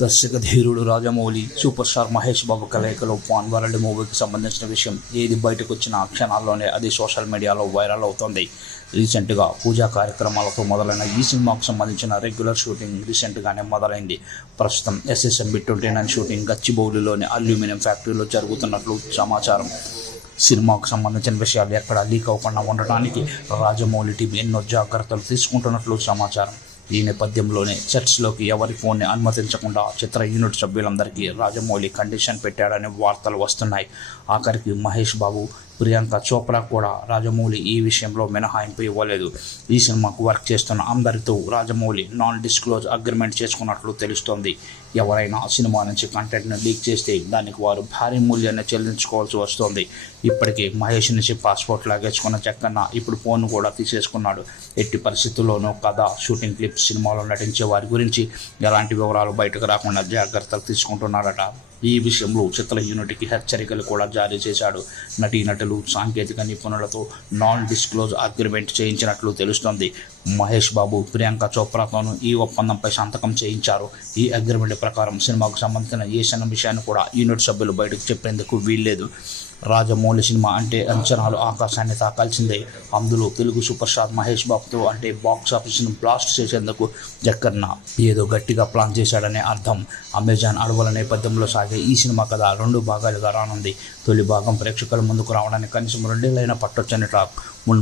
దర్శక ధీరుడు Rajamouli super star Mahesh Babu కలయికలో పాన్ వరల్డ్ మూవీకి సంబంధించిన విషయం ఏది బయటకు వచ్చిన క్షణాల్లోనే అది సోషల్ మీడియాలో వైరల్ అవుతోంది. రీసెంట్గా పూజా కార్యక్రమాలతో మొదలైన ఈ సినిమాకు సంబంధించిన రెగ్యులర్ షూటింగ్ రీసెంట్గానే మొదలైంది. ప్రస్తుతం SSMB 29 షూటింగ్ గచ్చిబౌలిలోని అల్యూమినియం ఫ్యాక్టరీలో జరుగుతున్నట్లు సమాచారం. సినిమాకు సంబంధించిన విషయాలు ఎక్కడా లీక్ అవ్వకుండా ఉండటానికి రాజమౌళి టీం ఎన్నో జాగ్రత్తలు తీసుకుంటున్నట్లు సమాచారం. ఈ నేపథ్యంలోనే చర్చ్లోకి ఎవరి ఫోన్ని అనుమతించకుండా చిత్ర యూనిట్ సభ్యులందరికీ రాజమౌళి కండిషన్ పెట్టాడనే వార్తలు వస్తున్నాయి. ఆఖరికి మహేష్ బాబు, ప్రియాంక చోప్రా కూడా రాజమౌళి ఈ విషయంలో మినహాయింపు ఇవ్వలేదు. ఈ సినిమాకు వర్క్ చేస్తున్న అందరితో రాజమౌళి నాన్ డిస్క్లోజ్ అగ్రిమెంట్ చేసుకున్నట్లు తెలుస్తోంది. ఎవరైనా సినిమా నుంచి కంటెంట్ను లీక్ చేస్తే దానికి వారు భారీ మూల్యాన్ని చెల్లించుకోవాల్సి వస్తోంది. ఇప్పటికే మహేష్ నుంచి పాస్పోర్ట్ లాగేసుకున్న చక్కన్న ఇప్పుడు ఫోన్ కూడా తీసేసుకున్నాడు. ఎట్టి పరిస్థితుల్లోనూ కథ, షూటింగ్ క్లిప్స్, సినిమాలో నటించే వారి గురించి ఎలాంటి వివరాలు బయటకు రాకుండా జాగ్రత్తలు తీసుకుంటున్నాడట. ఈ విషయంలో చిత్ర యూనిట్కి హెచ్చరికలు కూడా జారీ చేశాడు. నటీనటులు, సాంకేతిక నిపుణులతో నాన్ డిస్క్లోజ్ అగ్రిమెంట్ చేయించినట్లు తెలుస్తోంది. మహేష్ బాబు, ప్రియాంక చోప్రాతోనూ ఈ ఒప్పందంపై సంతకం చేయించారు. ఈ అగ్రిమెంట్ ప్రకారం సినిమాకు సంబంధించిన ఏ చిన్న విషయాన్ని కూడా యూనిట్ సభ్యులు బయటకు చెప్పేందుకు వీల్లేదు. రాజమౌళి సినిమా అంటే అంచనాలు ఆకాశాన్ని తాకాల్సిందే. అందులో తెలుగు సూపర్ స్టార్ మహేష్ బాబుతో అంటే బాక్స్ ఆఫీస్ను బ్లాస్ట్ చేసేందుకు జక్కన్న ఏదో గట్టిగా ప్లాన్ చేశాడనే అర్థం. అమెజాన్ అడవుల నేపథ్యంలో సాగే ఈ సినిమా కథ 2 భాగాలుగా రానుంది. తొలి భాగం ప్రేక్షకుల ముందుకు రావడానికి కనీసం 2 ఏళ్లైనా పట్టొచ్చని టాక్.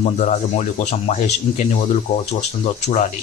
ముందు రాజమౌళి కోసం మహేష్ ఇంకెన్ని వదులుకోవాల్సి వస్తుందో చూడాలి.